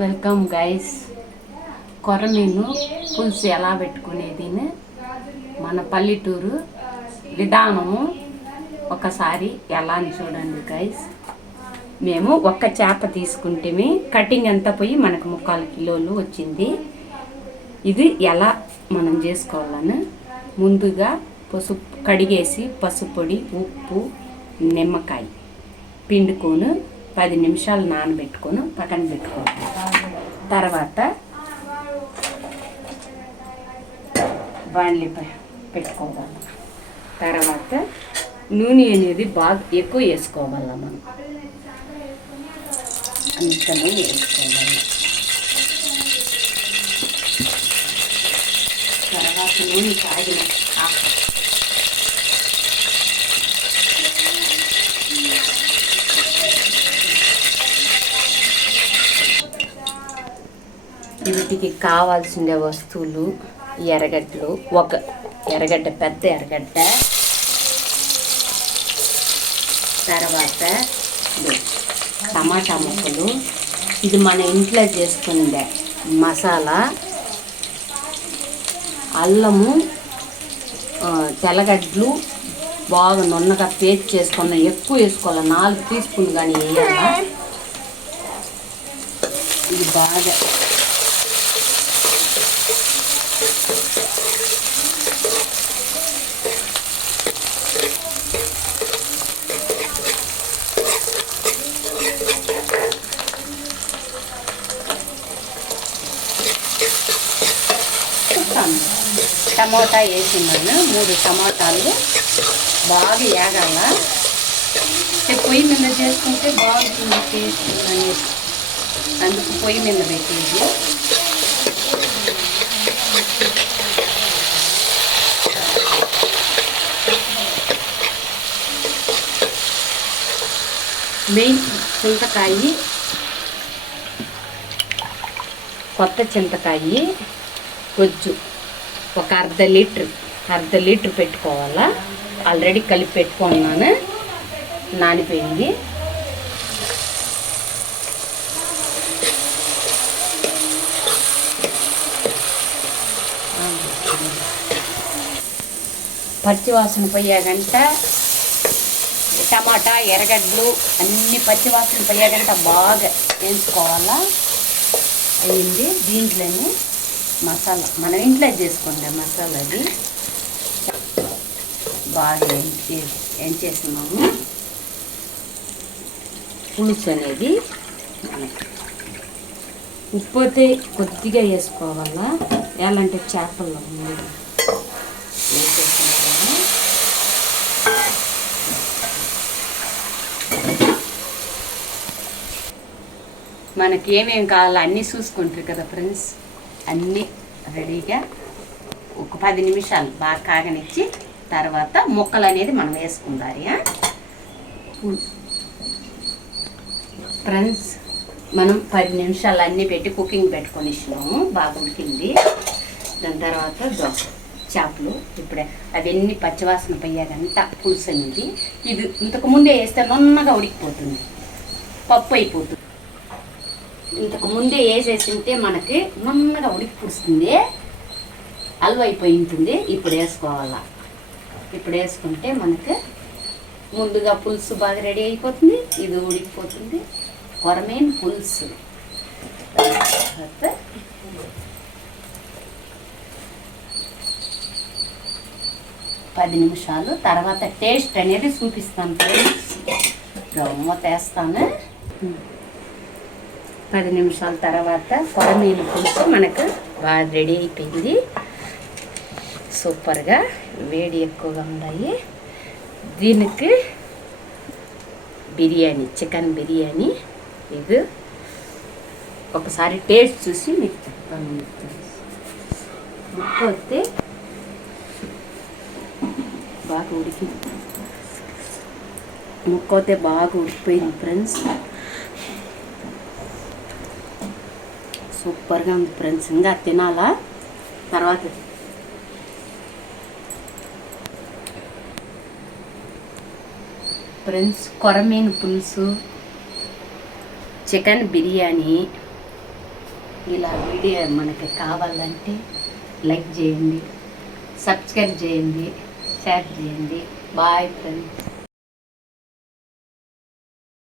Welcome guys. కొరమీను పులుసు ఎలా పెట్టుకునేది మన పల్లెటూరు విధానము ఒకసారి ఎలా అని చూడండి గైస్. మేము ఒక్క చేప తీసుకుంటే కటింగ్ అంతా పోయి మనకు 3/4 కిలోలు వచ్చింది. ఇది ఎలా మనం చేసుకోవాలని ముందుగా పసుపు కడిగేసి పసుపు పొడి, ఉప్పు, నిమ్మకాయ పిండుకొని 10 నిమిషాలు నానబెట్టుకొని పక్కన పెట్టుకోవాలి. తర్వాత బాండ్లీ పెట్టుకోవాలి. తర్వాత నూనె అనేది బాగా ఎక్కువ వేసుకోవాలి. మనం అంత నూనె వేసుకోవాలి. తర్వాత నూనె కాగిన వీటికి కావాల్సిన వస్తువులు ఎర్రగడ్డలు, ఒక ఎర్రగడ్డ, పెద్ద ఎర్రగడ్డ, తర్వాత టమాటా ముక్కలు, ఇది మన ఇంట్లో చేసుకుందే మసాలా, అల్లము, తెల్లగడ్డలు బాగా నున్నగా పేస్ట్ చేసుకున్నాం. ఎక్కువ వేసుకోవాలి, 4 టీ స్పూన్లు కానీ వేయాలి. ఇది బాగా టమాటా వేసినాను. 3 టమాటాలు బాగా వేగాల. పొయ్యి మీద చేసుకుంటే బాగుంటుంది టేస్ట్ అనేసి అందుకు పొయ్యి మీద పెట్టేది. మెయిన్ చింతకాయ, కొత్త చింతకాయ కొజ్జు ఒక అర్ధ లీటర్ పెట్టుకోవాలా. ఆల్రెడీ కలిపి పెట్టుకున్నాను, నానిపోయింది. పచ్చివాసన పోయాగంట టమాటా, ఎర్రగడ్డలు అన్ని పచ్చివాసన పోయాగంట బాగా వేసుకోవాలా. అయింది. దీంట్లోనే మసాలా మనం ఇంట్లో చేసుకుంటాం. మసాలాది బాగా ఏం చేస్తున్నాము. పులుసు అనేది ఉప్పు అయితే కొద్దిగా వేసుకోవాలా. ఎలాంటి చేపల్లో వేసేసుకుంటాము. మనకి ఏమేమి కావాలో అన్నీ చూసుకుంటారు కదా ఫ్రెండ్స్. అన్నీ రెడీగా ఒక 10 నిమిషాలు బాగా కాగనిచ్చి తర్వాత ముక్కలు అనేది మనం వేసుకుంటారు. ఫ్రెండ్స్, మనం 10 నిమిషాలు అన్నీ పెట్టి కుకింగ్ పెట్టుకొని ఇచ్చినాము. బాగా ఉడికింది. దాని తర్వాత చేపలు ఇప్పుడే అవన్నీ పచ్చివాసన పోయాకంట పులుసు అనేది. ఇది ఇంతకు ముందే వేస్తే నున్నగా ఉడికిపోతుంది, పప్పు అయిపోతుంది. ఇంతకు ముందే వేసేసింటే మనకి నున్నగా ఉడికి పుడుస్తుంది, అల్వైపోయి ఉంటుంది. ఇప్పుడు వేసుకోవాలా. ఇప్పుడు వేసుకుంటే మనకి ముందుగా పులుసు బాగా రెడీ అయిపోతుంది, ఇది ఉడికిపోతుంది. కొరమీను పులుసు 10 నిమిషాలు తర్వాత టేస్ట్ అనేది చూపిస్తాను ఫ్రెండ్స్. మూత వేస్తాను. 10 నిమిషాల తర్వాత కొరమీను పులుసు మనకు బాగా రెడీ అయిపోయింది. సూపర్గా వేడి ఎక్కువగా ఉన్నాయి. దీనికి బిర్యానీ, చికెన్ బిర్యానీ. ఇది ఒకసారి టేస్ట్ చూసి మీకు చెప్తాను. ముక్క వస్తే బాగా ఉడికింది. ముక్క వస్తే బాగా ఉడికిపోయింది ఫ్రెండ్స్. సూపర్గా ఉంది ఫ్రెండ్స్. ఇంకా తినాలా. తర్వాత ఫ్రెండ్స్ కొరమీను పులుసు చికెన్ బిర్యానీ ఇలా వీడియో మనకి కావాలంటే లైక్ చేయండి, సబ్స్క్రైబ్ చేయండి, షేర్ చేయండి. Bye friends.